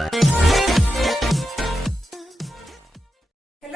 Hello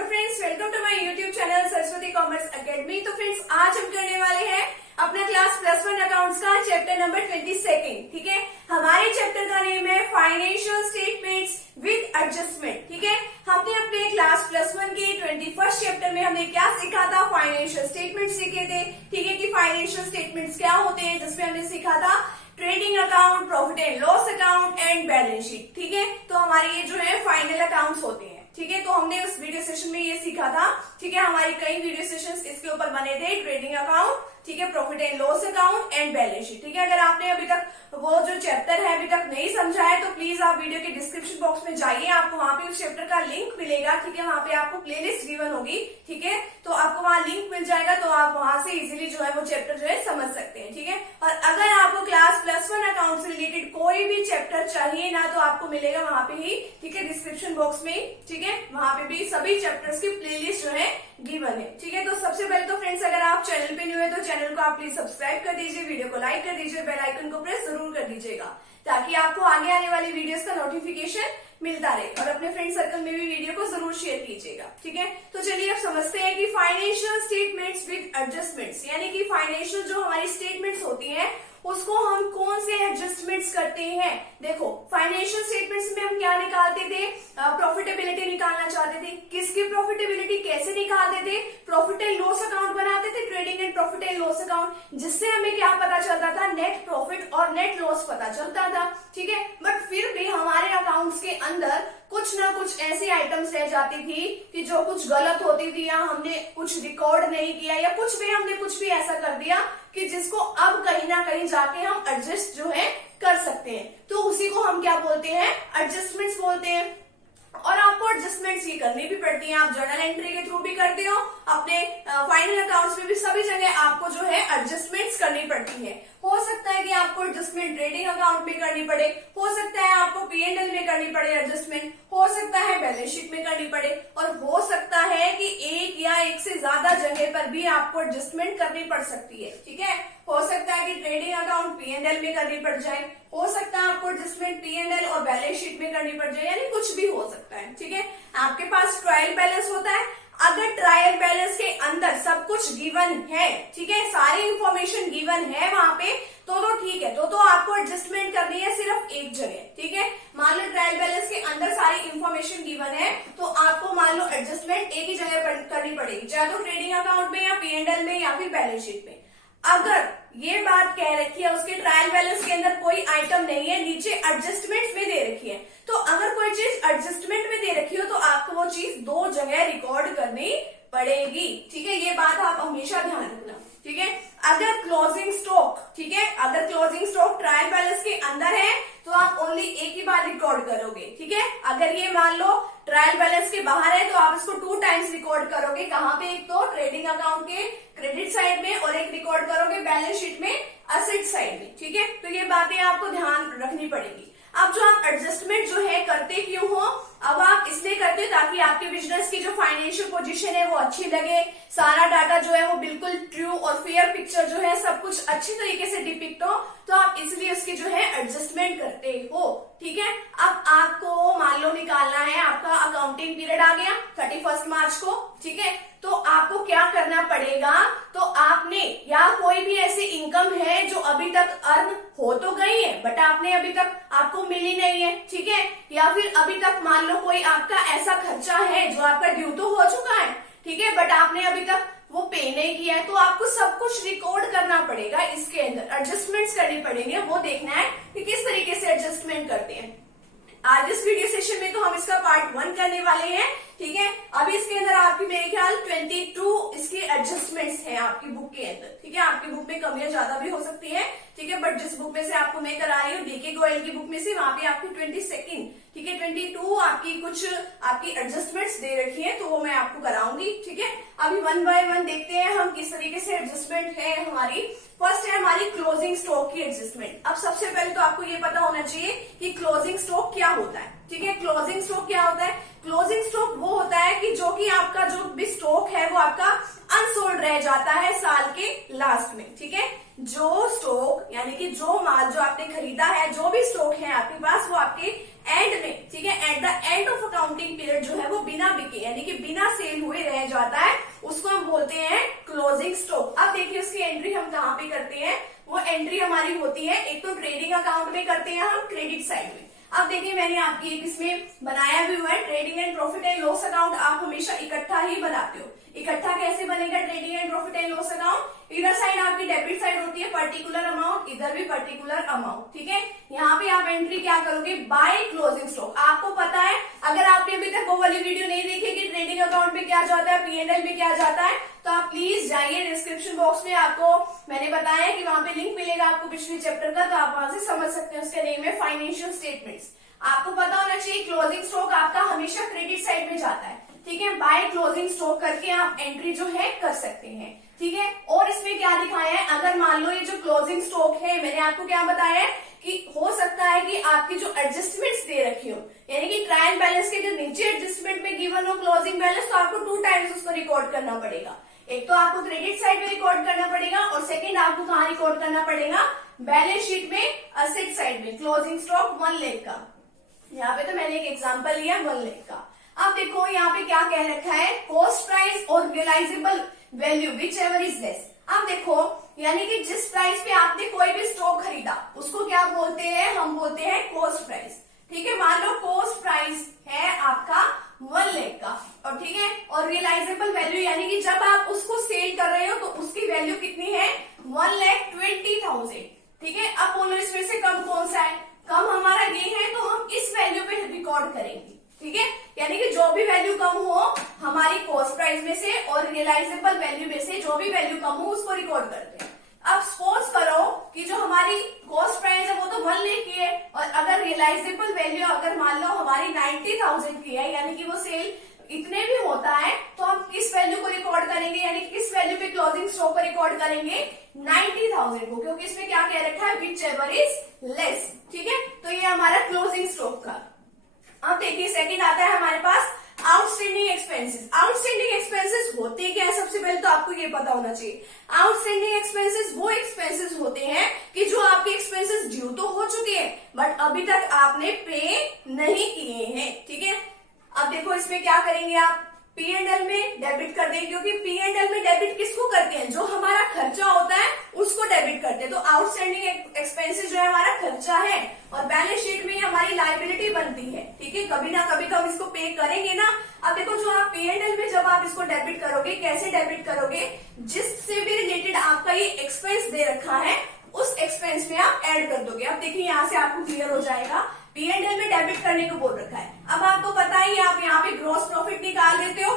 friends, welcome to my YouTube channel Saraswati commerce academy. तो friends, आज हम करने वाले हैं अपना क्लास +1 अकाउंट्स का चैप्टर नंबर 22। ठीक है, हमारे चैप्टर का नेम है फाइनेंशियल स्टेटमेंट्स विद एडजस्टमेंट। ठीक है, हमने अपने क्लास +1 के 21 चैप्टर में हमने क्या सीखा था? फाइनेंशियल स्टेटमेंट सीखे थे। ठीक है, कि फाइनेंशियल स्टेटमेंट्स क्या होते हैं, जिसमें हमने सीखा था trading account, profit and loss account and balance sheet. ठीक है, तो हमारे ये जो है फाइनल अकाउंट्स होते हैं। ठीक है, तो हमने उस वीडियो सेशन में ये सीखा था। ठीक है, हमारे कई वीडियो सेशंस इसके ऊपर बने थे, ट्रेडिंग अकाउंट, ठीक है, profit and loss account and balance sheet. ठीक है, अगर आपने अभी तक वो जो चैप्टर है अभी तक नहीं समझा है तो प्लीज आप वीडियो के डिस्क्रिप्शन बॉक्स में जाइए, आपको वहां पे उस चैप्टर का लिंक मिलेगा। ठीक है, वहां पे आपको प्लेलिस्ट गिवन होगी। ठीक है, तो आपको वहां लिंक मिल जाएगा, तो आप वहां से इजीली जो है वो चैप्टर जो है समझ सकते हैं। ठीक है, और अगर आपको क्लास +1 अकाउंट से रिलेटेड कोई भी चैप्टर चाहिए ना, तो आपको मिलेगा वहां पे ही। ठीक है, डिस्क्रिप्शन बॉक्स में। ठीक है, वहां पे भी सभी चैप्टर्स की प्लेलिस्ट जो है गिवन है। ठीक है, तो सबसे पहले तो फ्रेंड्स, अगर आप चैनल पे न्यू है तो चैनल को आप प्लीज सब्सक्राइब कर दीजिए, वीडियो को लाइक कर दीजिए, बेल आइकन को प्रेस जरूर कर दीजिएगा, ताकि आपको आगे आने वाली वीडियोस का नोटिफिकेशन मिलता रहे। और अपने फ्रेंड सर्कल में भी वीडियो को जरूर शेयर कीजिएगा। ठीक है, तो चलिए अब समझते हैं कि फाइनेंशियल स्टेटमेंट्स विद एडजस्टमेंट्स, यानी कि फाइनेंशियल जो हमारी स्टेटमेंट्स होती हैं उसको हम कौन से एडजस्टमेंट्स करते हैं। देखो, फाइनेंशियल स्टेटमेंट्स में हम क्या निकालते थे? प्रॉफिटेबिलिटी निकालना चाहते थे। किसकी प्रॉफिटेबिलिटी कैसे निकालते थे? प्रॉफिट एंड लॉस अकाउंट बनाते थे, trading and profit and loss account, जिससे हमें क्या पता चलता था? नेट प्रॉफिट और नेट लॉस पता चलता था। ठीक है, बट फिर भी हमारे अकाउंट्स के अंदर कुछ ना कुछ ऐसी आइटम्स रह जाती थी कि जो कुछ गलत होती थी, या हमने कुछ रिकॉर्ड नहीं किया, या कुछ भी हमने कुछ भी ऐसा कर दिया कि जिसको अब कहीं ना कहीं जाके हम एडजस्ट जो है कर सकते हैं। तो उसी को हम क्या बोलते हैं? एडजस्टमेंट्स बोलते हैं। और आपको एडजस्टमेंट्स ये करनी भी पड़ती हैं, आप जर्नल एंट्री के थ्रू भी करते हो, अपने फाइनल अकाउंट्स में भी सभी जगह आपको जो है एडजस्टमेंट्स करनी पड़ती है। हो सकता है कि आपको एडजस्टमेंट ट्रेडिंग अकाउंट में करनी पड़े, हो सकता है आपको P&L में करनी पड़े एडजस्टमेंट, हो सकता है बैलेंस शीट में करनी पड़े, और हो सकता है कि एक या एक से ज्यादा जगह पर भी आपको एडजस्टमेंट करनी पड़ सकती है। ठीक है, हो सकता है कि ट्रेडिंग अकाउंट P&L में करनी पड़ जाए, हो सकता है आपको एडजस्टमेंट P&L और बैलेंस शीट में करनी पड़ जाए, यानी कुछ भी हो सकता है। ठीक है, आपके पास ट्रायल बैलेंस होता है, अगर ट्रायल बैलेंस के अंदर सब कुछ गिवन है, ठीक है, सारी इंफॉर्मेशन गिवन है वहां पे, तो ठीक है, तो आपको एडजस्टमेंट करनी है सिर्फ एक जगह। ठीक है, मान लो ट्रायल बैलेंस के अंदर सारी इंफॉर्मेशन गिवन है, तो आपको मान लो एडजस्टमेंट एक ही जगह करनी पड़ेगी, चाहे तो ट्रेडिंग अकाउंट में या P&L में या फिर बैलेंस शीट में। अगर ये बात कह रखी है उसके ट्रायल बैलेंस के अंदर कोई आइटम नहीं है, नीचे एडजस्टमेंट में दे रखी है, तो अगर कोई चीज एडजस्टमेंट में दे रखी हो तो आपको वो चीज दो जगह रिकॉर्ड करनी पड़ेगी। ठीक है, ये बात आप हमेशा ध्यान रखना। ठीक है, अगर क्लोजिंग स्टॉक, ठीक है, अगर क्लोजिंग स्टॉक ट्रायल बैलेंस के अंदर है तो आप ओनली एक ही बार रिकॉर्ड करोगे। ठीक है, अगर ये मान लो ट्रायल बैलेंस के बाहर है तो आप इसको 2 टाइम्स रिकॉर्ड करोगे। कहां पे? एक तो ट्रेडिंग अकाउंट के क्रेडिट साइड में, और एक रिकॉर्ड करोगे बैलेंस शीट में एसेट साइड में। ठीक है, तो ये बातें आपको ध्यान रखनी पड़ेगी। अब जो आप एडजस्टमेंट जो है करते क्यों हो? अब आप इसलिए करते हो ताकि आपके बिजनेस की जो फाइनेंशियल पोजीशन है वो अच्छी लगे, सारा डाटा जो है वो बिल्कुल ट्रू और फेयर पिक्चर जो है सब कुछ अच्छी तरीके से डिपिक्ट हो, तो आप इसलिए उसकी जो है एडजस्टमेंट करते हो। ठीक है, अब आपको मान लो निकालना है, आपका अकाउंटिंग पीरियड आ गया 31 मार्च को। ठीक है, तो आपको क्या करना पड़ेगा? तो आपने, या कोई भी ऐसी इनकम है जो अभी तक अर्न हो तो गई है बट आपने अभी तक आपको मिली नहीं है। ठीक है, या फिर अभी तक मान लो कोई आपका ऐसा खर्चा है जो आपका ड्यू तो हो चुका है, ठीक है, बट आपने अभी तक वो पे नहीं किया है, तो आपको सब कुछ रिकॉर्ड करना पड़ेगा। इसके अंदर एडजस्टमेंट्स करनी पड़ेंगे, वो देखना है कि किस तरीके से एडजस्टमेंट करते हैं। आज इस वीडियो सेशन में तो हम इसका पार्ट 1 करने वाले हैं। ठीक है, अभी इसके अंदर आपकी मेरे ख्याल 22 इसकी एडजस्टमेंट्स हैं आपकी बुक के अंदर। ठीक है, आपकी बुक में कमियां ज्यादा भी हो सकती है। ठीक है, बट जिस बुक में से आपको मैं करा रही हूँ डीके गोयल की बुक में से, वहां पे आपकी 22, ठीक है, 22 आपकी कुछ आपकी एडजस्टमेंट्स दे रखी है, तो वो मैं आपको कराऊंगी। ठीक है, अभी 1 बाय 1 देखते हैं हम किस तरीके से एडजस्टमेंट है हमारी। फर्स्ट है हमारी क्लोजिंग स्टॉक की एडजस्टमेंट। अब सबसे पहले तो आपको ये पता होना चाहिए कि क्लोजिंग स्टॉक क्या होता है। ठीक है, क्लोजिंग स्टॉक क्या होता है? क्लोजिंग स्टॉक वो होता है कि जो कि आपका जो भी स्टॉक है वो आपका अनसोल्ड रह जाता है साल के लास्ट में। ठीक है, जो स्टॉक यानी कि जो माल जो आपने खरीदा है, जो भी स्टॉक है आपके पास, वो आपके एंड में, ठीक अकाउंटिंग पीरियड जो है वो बिना बिके यानी कि बिना सेल हुए रह जाता है, उसको हम बोलते हैं क्लोजिंग स्टॉक। अब देखिए उसकी एंट्री हम कहाँ पे करते हैं, वो एंट्री हमारी होती है एक तो ट्रेडिंग अकाउंट में करते हैं हम क्रेडिट साइड में। अब देखिए मैंने आपकी एक इसमें बनाया भी हुआ है, trading and profit and loss account आप हमेशा इकट्ठा ही बनाते हो। इकट्ठा कैसे बनेगा trading and profit and loss account, इधर साइड आपकी डेबिट साइड होती है पर्टिकुलर अमाउंट, इधर भी पर्टिकुलर अमाउंट, ठीक है। यहाँ पे आप एंट्री क्या करोगे, बाय क्लोजिंग स्टॉक। आपको पता है, अगर आपने अभी तक वो वाली वीडियो नहीं देखी कि ट्रेडिंग अकाउंट में क्या जाता है, पीएनएल में क्या जाता है, तो आप प्लीज जाइए डिस्क्रिप्शन बॉक्स में, आपको मैंने बताया कि वहां पे लिंक मिलेगा आपको पिछले चैप्टर का, तो आप वहां से समझ सकते हैं। उसका नेम है फाइनेंशियल स्टेटमेंट्स। आपको पता होना चाहिए क्लोजिंग स्टॉक आपका हमेशा क्रेडिट साइड में जाता है, ठीक है। बाय क्लोजिंग स्टॉक करके आप एंट्री जो है कर सकते हैं, ठीक है। और इसमें क्या दिखाया है, अगर मान लो ये जो क्लोजिंग स्टॉक है, मैंने आपको क्या बताया है कि हो सकता है कि आपकी जो एडजस्टमेंट्स दे रखी हो, यानी कि ट्रायल बैलेंस के अगर नीचे एडजस्टमेंट में गिवन हो क्लोजिंग बैलेंस, तो आपको 2 टाइम्स उसको रिकॉर्ड करना पड़ेगा। एक तो आपको क्रेडिट साइड में रिकॉर्ड करना पड़ेगा, और सेकेंड आपको कहाँ रिकॉर्ड करना पड़ेगा, बैलेंस शीट में असेट साइड में। क्लोजिंग स्टॉक 1 लाख का, यहाँ पे तो मैंने एक एग्जांपल लिया 1 लाख का। अब देखो यहाँ पे क्या कह रखा है, कॉस्ट प्राइस और realisable value whichever is less. अब देखो यानी कि जिस प्राइस पे आपने कोई भी स्टॉक खरीदा उसको क्या बोलते हैं, हम बोलते हैं कॉस्ट प्राइस, ठीक है। मान लो कॉस्ट प्राइस है आपका 1 लाख का, और ठीक है, और रियलाइजेबल वैल्यू यानी कि जब आप उसको सेल कर रहे हो तो उसकी वैल्यू कितनी है, 1,20,000, ठीक है। अब बोलो इसमें से कम कौन सा है, कम हमारा ये है, तो हम इस वैल्यू पे रिकॉर्ड करेंगे, ठीक है। यानी कि जो भी वैल्यू कम हो हमारी कॉस्ट प्राइस में से और रियलाइजेबल वैल्यू में से जो भी वैल्यू कम हो उसको रिकॉर्ड करते हैं। अब सपोज करो कि जो हमारी कॉस्ट प्राइस है वो तो 1 लाख की है, और अगर रियलाइजेबल वैल्यू अगर मान लो हमारी 90,000 की है, यानी कि वो सेल इतने भी होता है, तो हम किस वैल्यू को रिकॉर्ड करेंगे, यानी किस वैल्यू पे क्लोजिंग स्टॉक को रिकॉर्ड करेंगे, 90,000 को, क्योंकि इसमें क्या कह रखा है, विच एवर इज लेस, ठीक है। तो ये हमारा क्लोजिंग स्टॉक का। अब देखिए सेकंड आता है हमारे पास आउटस्टैंडिंग एक्सपेंसेस। आउटस्टैंडिंग एक्सपेंसेस होते क्या है, सबसे पहले तो आपको ये पता होना चाहिए। आउटस्टैंडिंग एक्सपेंसेस वो एक्सपेंसेस होते हैं कि जो आपके एक्सपेंसेस ड्यू तो हो चुके हैं बट अभी तक आपने पे नहीं किए हैं, ठीक है। अब देखो इसमें क्या करेंगे आप, P&L में डेबिट कर देंगे, क्योंकि P&L में डेबिट किसको करते हैं, जो हमारा खर्चा होता है उसको डेबिट करते हैं। तो आउटस्टैंडिंग एक्सपेंसेस जो है हमारा खर्चा है, और बैलेंस शीट में हमारी लायबिलिटी बनती है, ठीक है। कभी ना कभी तो हम इसको पे करेंगे ना। अब देखो जो आप P&L में जब आप इसको डेबिट करोगे, कैसे डेबिट करोगे, जिससे भी रिलेटेड आपका ये एक्सपेंस दे रखा है उस एक्सपेंस में आप ऐड कर दोगे। अब देखिए यहाँ से आपको क्लियर हो जाएगा, P&L में डेबिट करने को बोल रखा है। अब आपको पता ही, आप यहाँ पे ग्रॉस प्रॉफिट निकाल देते हो,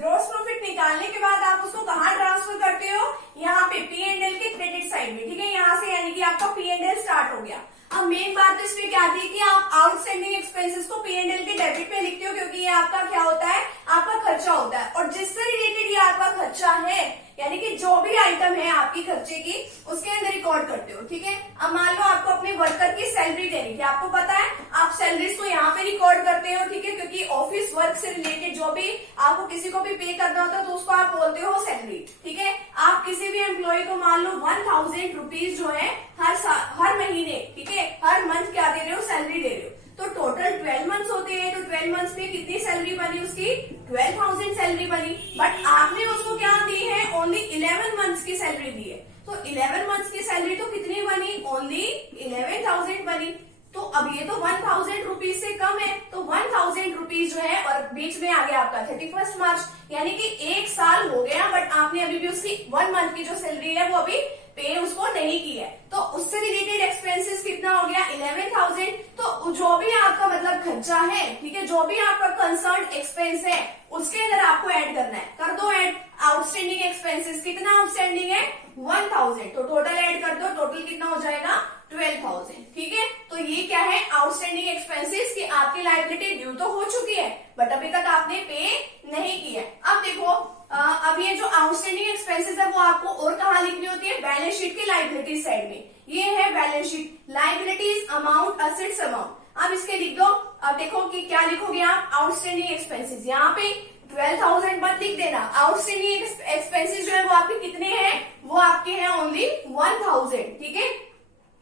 ग्रॉस प्रॉफिट निकालने के बाद आप उसको कहाँ ट्रांसफर करते हो, यहाँ पे P&L के क्रेडिट साइड में, ठीक है। यहाँ से यानी कि आपका P&L स्टार्ट हो गया। अब मेन बात तो इसमें क्या थी कि आप आउटस्टैंडिंग एक्सपेंसेस को P&L के डेबिट में लिखते हो, क्योंकि ये आपका क्या होता है, आपका खर्चा होता है, और जिससे रिलेटेड ये आपका खर्चा है, यानी कि जो भी आइटम है आपकी खर्चे की उसके अंदर रिकॉर्ड करते हो, ठीक है। अब मान लो आपको अपने वर्कर की सैलरी देनी थी, आपको पता है आप सैलरीज को यहाँ पे रिकॉर्ड करते हो, ठीक है, क्योंकि ऑफिस वर्क से रिलेटेड जो भी आपको किसी को भी पे करना होता है तो उसको आप बोलते हो सैलरी, ठीक है। आप किसी भी एम्प्लॉय को मान लो 1,000 रुपीज जो है हर महीने, ठीक है, हर मंथ क्या दे रहे हो, सैलरी दे रहे हो, तो टोटल 12 मंथ्स होते हैं, तो 12 मंथ्स में कितनी सैलरी बनी उसकी, 12,000 सैलरी बनी। बट आपने उसको क्या दी है, ओनली 11 मंथ्स की सैलरी दी है, तो 11 मंथ्स की सैलरी तो कितनी बनी, ओनली 11,000 बनी। तो अब ये तो 1,000 रुपीज से कम है, तो 1,000 रुपीज जो है, और बीच में आ गया आपका 31 मार्च, यानी कि 1 साल हो गया बट आपने अभी भी उसकी 1 मंथ की जो सैलरी है वो अभी पे उसको नहीं की है, तो उससे रिलेटेड एक्सपेंसेस कितना हो गया, 11,000। तो जो भी आपका मतलब खर्चा है, ठीक है, जो भी आपका कंसर्न एक्सपेंस है उसके अंदर आपको ऐड करना है, कर दो ऐड। आउटस्टैंडिंग एक्सपेंसेस कितना आउटस्टैंडिंग है, 1,000, तो टोटल ऐड कर दो, टोटल कितना हो जाएगा, 12,000, ठीक है। तो ये क्या है, आउटस्टैंडिंग एक्सपेंसेस की आपकी लायबिलिटी ड्यू तो हो चुकी है बट अभी तक आपने पे नहीं की है। अब देखो अब ये जो आउटस्टैंडिंग एक्सपेंसेस है वो आपको और कहाँ लिखनी होती है, बैलेंस शीट की लायबिलिटी साइड में। ये है balance sheet, liabilities amount, assets amount. अब इसके लिख दो। अब देखो कि क्या लिखोगे आप, आउटस्टैंडिंग एक्सपेंसेस, यहाँ पे 12,000 मत लिख देना, आउटस्टैंडिंग एक्सपेंसेस जो है वो आपके कितने हैं, वो आपके हैं ओनली 1,000, ठीक है।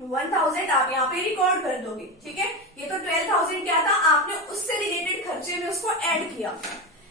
1,000 आप यहाँ पे रिकॉर्ड कर दोगे, ठीक है। ये तो 12,000 क्या था, आपने उससे रिलेटेड खर्चे में उसको किया।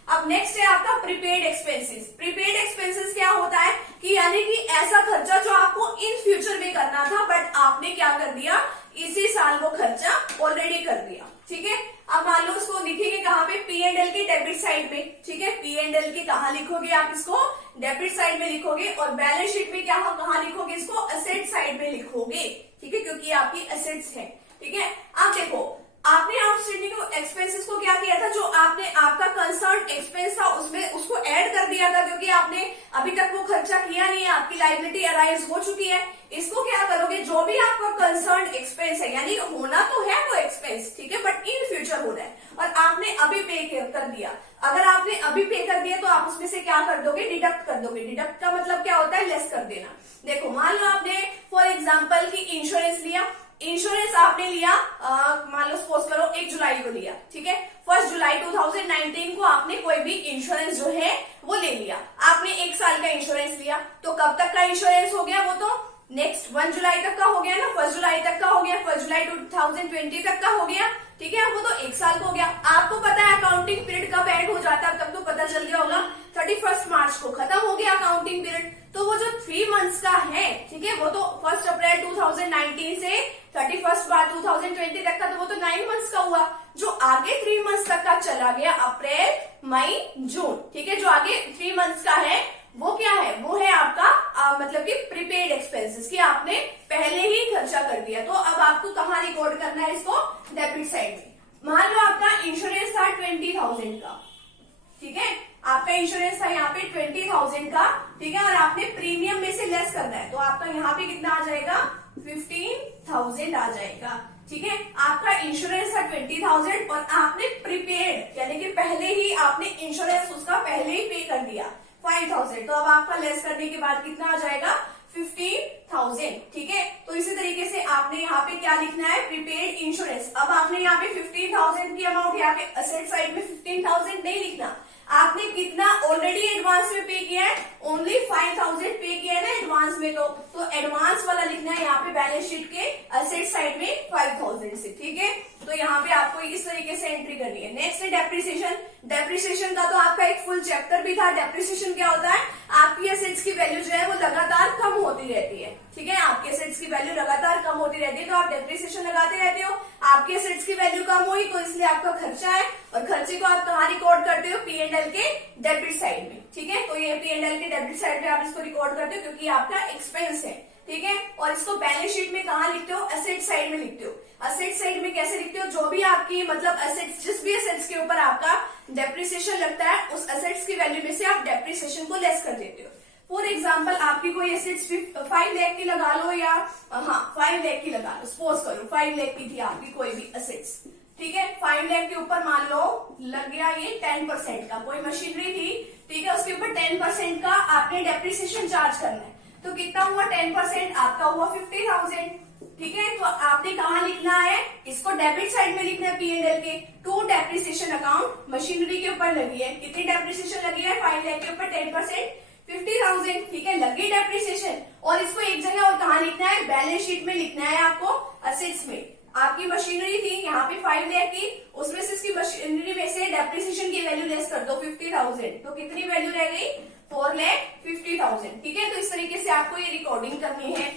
अब नेक्स्ट है आपका प्रीपेड एक्सपेंसेस। प्रीपेड एक्सपेंसेस क्या होता है कि यानी कि ऐसा खर्चा जो आपको इन फ्यूचर में करना था बट आपने क्या कर दिया, इसी साल वो खर्चा ऑलरेडी कर दिया। ठीक है, अब मान लो उसको लिखेंगे कहाँ पे, पी एंड एल के डेबिट साइड में। ठीक है, पी एंड एल के कहाँ लिखोगे आप इसको, डेबिट साइड में लिखोगे, और बैलेंस शीट में क्या कहाँ लिखोगे इसको, असेट साइड में लिखोगे। ठीक है, क्योंकि आपकी असेट्स है। ठीक है, आप देखो आपने आउटस्टैंडिंग एक्सपेंसेस को क्या किया था, जो आपने आपका कंसर्न एक्सपेंस था उसमें उसको ऐड कर दिया था, क्योंकि आपने अभी तक वो खर्चा किया नहीं है, आपकी लायबिलिटी अराइज हो चुकी है। इसको क्या करोगे, जो भी आपका कंसर्न एक्सपेंस है, यानी होना तो है वो एक्सपेंस, ठीक है, बट इन फ्यूचर हो रहा है और आपने अभी पे कर दिया। अगर आपने अभी पे कर दिया तो आप उसमें से क्या कर दोगे, डिडक्ट कर दोगे। डिडक्ट का मतलब क्या होता है, लेस कर देना। देखो मान लो आपने फॉर एग्जाम्पल की इंश्योरेंस लिया, इंश्योरेंस आपने लिया मान लो सपोज करो 1 जुलाई को लिया। ठीक है, 1 जुलाई 2019 को आपने कोई भी इंश्योरेंस जो है वो ले लिया। आपने 1 साल का इंश्योरेंस लिया, तो कब तक का इंश्योरेंस हो गया, वो तो नेक्स्ट 1 जुलाई तक का हो गया ना, 1 जुलाई तक का हो गया, 1 जुलाई 2020 तक का हो गया। ठीक है, वो तो 1 साल का हो गया। आपको पता है अकाउंटिंग पीरियड कब एंड हो जाता है, तब तो पता चल गया होगा 31 मार्च को खत्म हो गया अकाउंटिंग पीरियड। तो वो जो 3 मंथ्स का है, ठीक है, वो तो 1 अप्रैल 2019 से 31 मार्च 2020 तक का, तो वो तो 9 मंथ्स का हुआ। जो आगे 3 मंथ्स तक का चला गया, अप्रैल मई जून, ठीक है, जो आगे 3 मंथ्स का है वो क्या है, वो है आपका मतलब कि प्रीपेड एक्सपेंसेस, कि आपने पहले ही खर्चा कर दिया। तो अब आपको कहाँ रिकॉर्ड करना है इसको, डेबिट साइड में। मान लो आपका इंश्योरेंस था 20,000 का, ठीक है, आपका इंश्योरेंस था यहाँ पे 20,000 का, ठीक है, और आपने प्रीमियम में से लेस करना है, तो आपका यहाँ पे कितना आ जाएगा, 15,000 आ जाएगा। ठीक है, आपका इंश्योरेंस था 20,000 और आपने प्रीपेड यानी कि पहले ही आपने इंश्योरेंस उसका पहले ही पे कर दिया 5,000, तो अब आपका लेस करने के बाद कितना आ जाएगा, 15,000। ठीक है, तो इसी तरीके से आपने यहाँ पे क्या लिखना है, प्रीपेड इंश्योरेंस। अब आपने यहाँ पे 15,000 की अमाउंट, यहाँ पे असेट साइड में 15,000 नहीं लिखना, आपने कितना ऑलरेडी एडवांस में पे किया है, ओनली 5,000 पे किया है ना एडवांस में, तो एडवांस वाला लिखना है यहाँ पे बैलेंस शीट के असेट साइड में 5,000 से। ठीक है, तो यहाँ पे आपको इस तरीके से एंट्री करनी है। नेक्स्ट है डेप्रिसिएशन। डेप्रिसिएशन का तो आपका एक फुल चैप्टर भी था। डेप्रिसिएशन क्या होता है, आपकी एसेट्स की वैल्यू जो है वो लगातार कम होती रहती है। ठीक है, आपके एसेट्स की वैल्यू लगातार कम होती रहती है, तो आप डेप्रिसिएशन लगाते रहते हो। आपके एसेट्स की वैल्यू कम हुई तो इसलिए आपका खर्चा है, और खर्चे को आप कहाँ रिकॉर्ड करते हो, पी एंड एल के डेबिट साइड में। ठीक है, तो ये पी एंड एल के डेबिट साइड में आप इसको रिकॉर्ड करते हो क्योंकि आपका एक्सपेंस है। ठीक है, और इसको बैलेंस शीट में कहाँ लिखते हो, एसेट साइड में लिखते हो। असेट साइड में कैसे लिखते हो, जो भी आपकी मतलब असेट्स, जिस भी असेट्स के ऊपर आपका डेप्रिसिएशन लगता है, उस असेट्स की वैल्यू में से आप डेप्रिसिएशन को लेस कर देते हो। फॉर एग्जाम्पल आपकी कोई एसेट्स 5 लाख की लगा लो, या हाँ 5 लाख की लगा लो, सपोज करो 5 लाख की थी आपकी कोई भी असेट्स। ठीक है, 5 लाख के ऊपर मान लो लग गया ये 10% का कोई मशीनरी थी, ठीक है, उसके ऊपर 10% का आपने डेप्रिसिएशन चार्ज करना है, तो कितना हुआ, 10% आपका हुआ 50,000। ठीक है, तो आपने कहाँ लिखना है, इसको डेबिट साइड में लिखना है, पी एंड एल के टू डेप्रिसिएशन अकाउंट मशीनरी के ऊपर लगी है। कितनी डेप्रिसिएशन लगी है, 5 लाख के ऊपर 10% 50,000। ठीक है, लगी डेप्रिसिएशन, और इसको एक जगह और कहाँ लिखना है, बैलेंस शीट में लिखना है आपको, असेट्स में। आपकी मशीनरी थी यहाँ पे 5 लाख की, उसमें से इसकी मशीनरी में से डेप्रिसिएशन की वैल्यू लेस कर दो 50,000, तो कितनी वैल्यू रह गई, 4,50,000। ठीक है, तो इस तरीके से आपको ये रिकॉर्डिंग करनी है।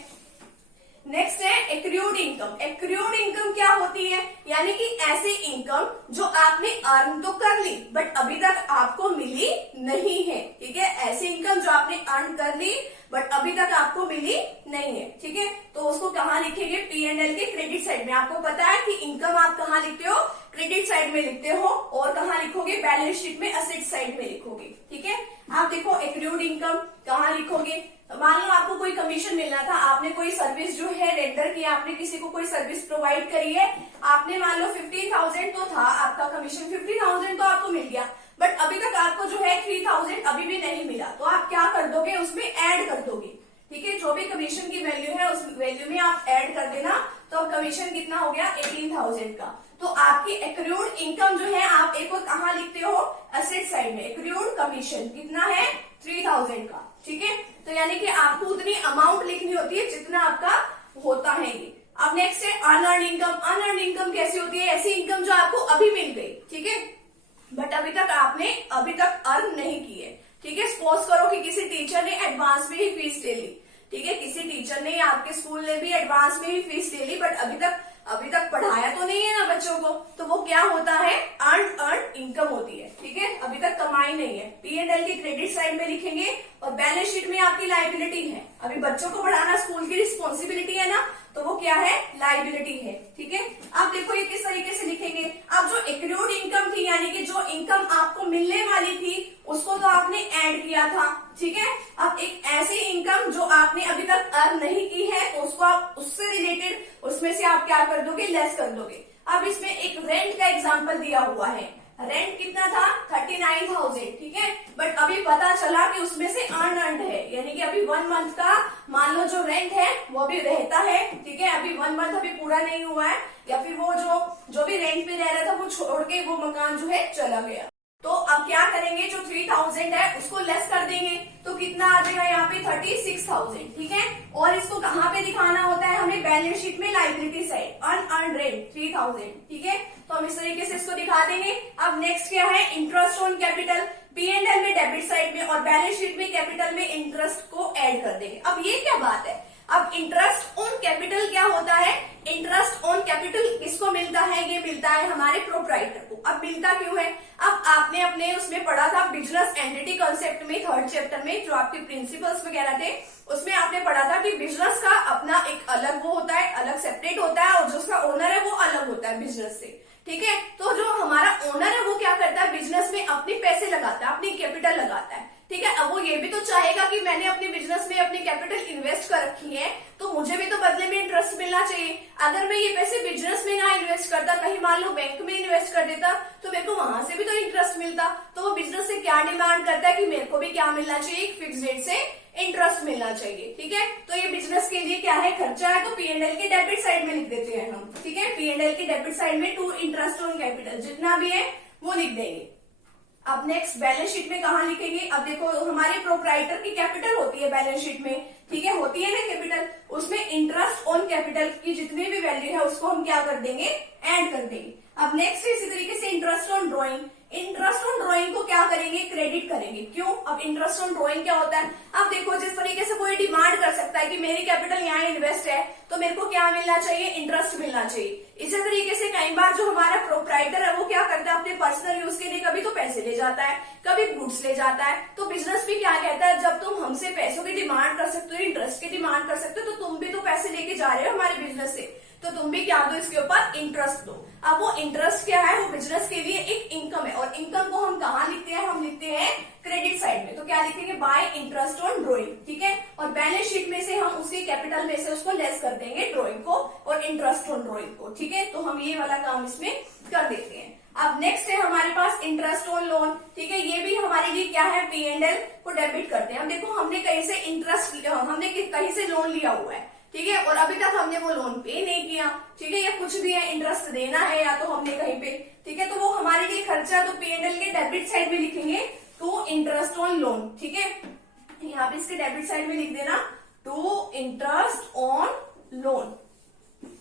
नेक्स्ट है एक्रूड इनकम। एक्रूड इनकम क्या होती है, यानी कि ऐसी इनकम जो आपने अर्न तो कर ली बट अभी तक आपको मिली नहीं है। ठीक है, ऐसी इनकम जो आपने अर्न कर ली बट अभी तक आपको मिली नहीं है। ठीक है, तो उसको कहाँ लिखेंगे, पी एंड एल के क्रेडिट साइड में। आपको पता है कि इनकम आप कहाँ लिखते हो, क्रेडिट साइड में लिखते हो, और कहाँ लिखोगे, बैलेंस शीट में असेट साइड में लिखोगे। ठीक है, आप देखो एक्रूड इनकम कहाँ लिखोगे, मान लो आपको कोई कमीशन मिलना था, आपने कोई सर्विस जो है रेंडर की, आपने किसी को कोई सर्विस प्रोवाइड करी है, आपने मान लो 15,000 तो था आपका कमीशन, 50,000 तो आपको मिल गया, बट अभी तक आपको जो है 3,000 अभी भी नहीं मिला, तो आप क्या कर दोगे, उसमें ऐड कर दोगे। ठीक है, जो भी कमीशन की वैल्यू है उस वैल्यू में आप ऐड कर देना, तो कमीशन कितना हो गया, 18,000 का। तो आपकी एक्रूड इनकम जो है आप एक और कहाँ लिखते हो, असेट साइड में। एक्रूड कमीशन कितना है, 3,000 का। ठीक है, तो यानी कि आपको उतनी अमाउंट लिखनी होती है जितना आपका होता है ये। अब नेक्स्ट है अनअर्न्ड इनकम। अनअर्न्ड इनकम कैसी होती है, ऐसी इनकम जो आपको अभी मिल गई, ठीक है, बट अभी तक अभी तक अर्न नहीं की है। ठीक है, सपोज करो कि किसी टीचर ने एडवांस में ही फीस ले ली। ठीक है, किसी टीचर ने, आपके स्कूल ने भी एडवांस में ही फीस ले ली, बट अभी तक पढ़ाया तो नहीं है ना बच्चों को, तो वो क्या होता है, अर्न इनकम होती है। ठीक है, अभी तक कमाई नहीं है। P&L की क्रेडिट साइड में लिखेंगे और बैलेंस शीट में आपकी लाइबिलिटी है। अभी बच्चों को पढ़ाना स्कूल की रिस्पॉन्सिबिलिटी है ना, तो वो क्या है, लाइबिलिटी है। ठीक है, अब देखो ये किस तरीके से लिखेंगे। अब जो एक्रूड इनकम थी, यानी कि जो इनकम आपको मिलने वाली थी, उसको तो आपने ऐड किया था। ठीक है, अब एक ऐसी इनकम जो आपने अभी तक अर्न नहीं की है, तो उसको आप उससे रिलेटेड, उसमें से आप क्या कर दोगे, लेस कर दोगे। अब इसमें एक रेंट का एग्जाम्पल दिया हुआ है। रेंट कितना था, 39,000। ठीक है, बट अभी पता चला कि उसमें से अर्नड है, यानी कि अभी 1 मंथ का मान लो जो रेंट है वो भी रहता है। ठीक है, अभी 1 मंथ अभी पूरा नहीं हुआ है, या फिर वो जो भी रेंट पे रह रहा था वो छोड़ के वो मकान जो है चला गया। तो अब क्या करेंगे, जो 3,000 है उसको लेस कर देंगे, तो कितना आ जाएगा यहाँ पे 36,000। ठीक है, और इसको कहाँ पे दिखाना होता है हमें, बैलेंस शीट में लाइबिलिटी साइड, अनअर्न्ड रेंट 3,000। ठीक है, तो हम इस तरीके से इसको दिखा देंगे। अब नेक्स्ट क्या है, इंटरेस्ट ऑन कैपिटल। P&L में डेबिट साइड में और बैलेंस शीट में कैपिटल में इंटरेस्ट को ऐड कर देंगे। अब ये क्या बात है, अब इंटरेस्ट ऑन कैपिटल क्या होता है, इंटरेस्ट ऑन कैपिटल किसको मिलता है, ये मिलता है हमारे प्रोप्राइटर को। अब मिलता क्यों है, अब आपने अपने उसमें पढ़ा था बिजनेस एंटिटी कॉन्सेप्ट में, 3rd चैप्टर में, जो आपके प्रिंसिपल्स वगैरह थे, उसमें आपने पढ़ा था कि बिजनेस का अपना एक अलग वो होता है, अलग सेपरेट होता है, और जो उसका ओनर है वो अलग होता है बिजनेस से। ठीक है, तो जो हमारा ओनर है वो क्या करता है, बिजनेस में अपने पैसे लगाता है, अपनी कैपिटल लगाता है। ठीक है, अब वो ये भी तो चाहेगा कि मैंने अपने बिजनेस में अपनी कैपिटल इन्वेस्ट कर रखी है, तो मुझे भी तो बदले में इंटरेस्ट मिलना चाहिए। अगर मैं ये पैसे बिजनेस में ना इन्वेस्ट करता, कहीं मान लो बैंक में इन्वेस्ट कर देता, तो मेरे को वहां से भी तो इंटरेस्ट मिलता। तो वो बिजनेस से क्या डिमांड करता है कि मेरे को भी क्या मिलना चाहिए, एक फिक्स रेट से इंटरेस्ट मिलना चाहिए। ठीक है, तो ये बिजनेस के लिए क्या है, खर्चा है, तो P&L की डेबिट साइड में लिख देते हैं हम। ठीक है, P&L की डेबिट साइड में टू इंटरेस्ट ऑन कैपिटल जितना भी है वो लिख देंगे। अब नेक्स्ट बैलेंस शीट में कहाँ लिखेंगे, अब देखो हमारे प्रोप्राइटर की कैपिटल होती है बैलेंस शीट में। ठीक है, होती है ना कैपिटल, उसमें इंटरेस्ट ऑन कैपिटल की जितनी भी वैल्यू है उसको हम क्या कर देंगे, ऐड कर देंगे। अब नेक्स्ट इसी तरीके से interest on drawing. Interest on drawing को क्या करेंगे, क्रेडिट करेंगे। क्यों, अब इंटरेस्ट ऑन ड्रॉइंग क्या होता है, अब देखो जिस तरीके से कोई डिमांड कर सकता है कि मेरी कैपिटल यहाँ इन्वेस्ट है, तो मेरे को क्या मिलना चाहिए, इंटरेस्ट मिलना चाहिए। इसी तरीके से कई बार जो हमारा प्रोप्राइटर है वो क्या करता है, अपने पर्सनल यूज के लिए कभी तो पैसे ले जाता है, कभी गुड्स ले जाता है। तो बिजनेस भी क्या कहता है, जब तुम हमसे पैसों की डिमांड कर सकते हो, इंटरेस्ट की डिमांड कर सकते हो, तो तुम भी तो पैसे लेके जा रहे हो हमारे बिजनेस से, तो तुम भी क्या दो, इसके ऊपर इंटरेस्ट दो। अब वो इंटरेस्ट क्या है, वो बिजनेस के लिए एक इनकम है, और इनकम को हम कहाँ लिखते हैं, हम लिखते हैं क्रेडिट साइड में। तो क्या लिखेंगे, बाय इंटरेस्ट ऑन ड्रॉइंग। ठीक है, और बैलेंस शीट में से हम उसके कैपिटल में से उसको लेस कर देंगे, ड्रॉइंग को और इंटरेस्ट ऑन ड्रॉइंग को। ठीक है, तो हम ये वाला काम इसमें कर देते हैं। अब नेक्स्ट है हमारे पास इंटरेस्ट ऑन लोन। ठीक है, ये भी हमारे लिए क्या है, P&L को डेबिट करते हैं। अब देखो हमने कहीं से इंटरेस्ट, हमने कहीं से लोन लिया हुआ है। ठीक है, और अभी तक हमने वो लोन पे नहीं किया। ठीक है, या कुछ भी है, इंटरेस्ट देना है या तो हमने कहीं पे। ठीक है, तो वो हमारे लिए खर्चा, तो P&L के डेबिट साइड में लिखेंगे टू इंटरेस्ट ऑन लोन। ठीक है, यहाँ पे इसके डेबिट साइड में लिख देना टू इंटरेस्ट ऑन लोन।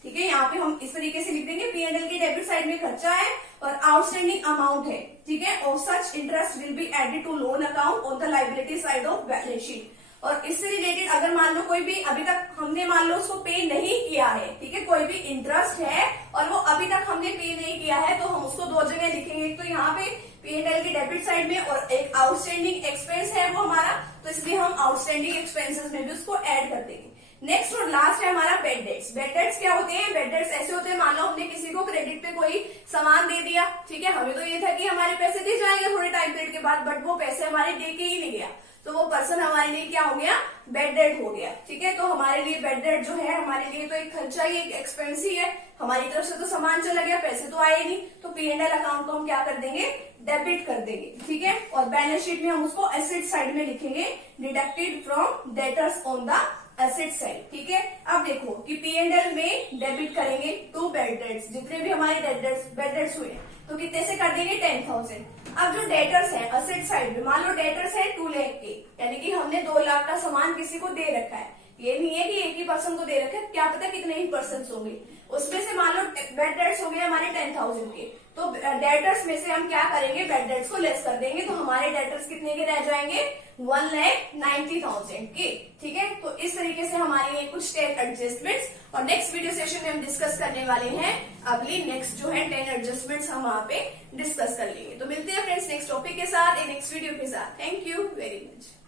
ठीक है, यहाँ पे हम इस तरीके से लिख देंगे, P&L की डेबिट साइड में खर्चा है और आउटस्टैंडिंग अमाउंट है। ठीक है, और such interest will be added to loan account on the liability side of balance sheet. और इससे रिलेटेड अगर मान लो कोई भी अभी तक हमने मान लो उसको पे नहीं किया है, ठीक है, कोई भी इंटरेस्ट है और वो अभी तक हमने पे नहीं किया है, तो हम उसको दो जगह लिखेंगे। एक तो यहाँ पे P&L की डेबिट साइड में, और एक आउटस्टैंडिंग एक्सपेंस है वो हमारा, तो इसलिए हम आउटस्टैंडिंग एक्सपेंसेस में भी उसको ऐड कर देंगे। नेक्स्ट और लास्ट है हमारा बेड डेट्स। बेड डेट्स क्या होते हैं, बेड डेट्स ऐसे होते हैं, मान लो हमने किसी को क्रेडिट पे कोई सामान दे दिया। ठीक है, हमें तो ये था कि हमारे पैसे दे जाएंगे थोड़े टाइम पीरियड के बाद, बट वो पैसे हमारे दे के ही नहीं गया, तो वो पर्सन हमारे लिए क्या हो गया, बेड डेट हो गया। ठीक है, तो हमारे लिए बेड डेट जो है हमारे लिए तो एक खर्चा ही, एक एक्सपेंस ही है। हमारी तरफ से तो सामान चला गया, पैसे तो आए नहीं, तो P&L अकाउंट को हम क्या कर देंगे, डेबिट कर देंगे। ठीक है, और बैलेंस शीट में हम उसको एसेट साइड में लिखेंगे, deducted from debtors on the asset side. ठीक है, अब देखो कि P&L में डेबिट करेंगे टू बेड डेट्स, जितने भी हमारे बेड डेट्स हुए तो कितने से कर देंगे, 10,000। अब जो डेटर्स है असेट साइड में, मान लो डेटर्स है 2 लाख के, यानी कि हमने 2 लाख का सामान किसी को दे रखा है। ये नहीं है कि एक ही पर्सन को दे रखा है, क्या पता कितने ही पर्सन होंगे। उसमें से मान लो बेड डेट्स हो गए हमारे 10,000 के, तो डेटर्स में से हम क्या करेंगे, बेड डेट्स को लेस कर देंगे, तो हमारे डेटर्स कितने के रह जाएंगे, 1,90,000 के। ठीक है, तो इस तरीके से हमारे ये कुछ 10 एडजस्टमेंट्स, और नेक्स्ट वीडियो सेशन में हम डिस्कस करने वाले हैं अगली नेक्स्ट जो है 10 एडजस्टमेंट्स हम वहां पे डिस्कस कर लेंगे। तो मिलते हैं फ्रेंड्स नेक्स्ट टॉपिक के साथ, नेक्स्ट वीडियो के साथ। Thank you very much.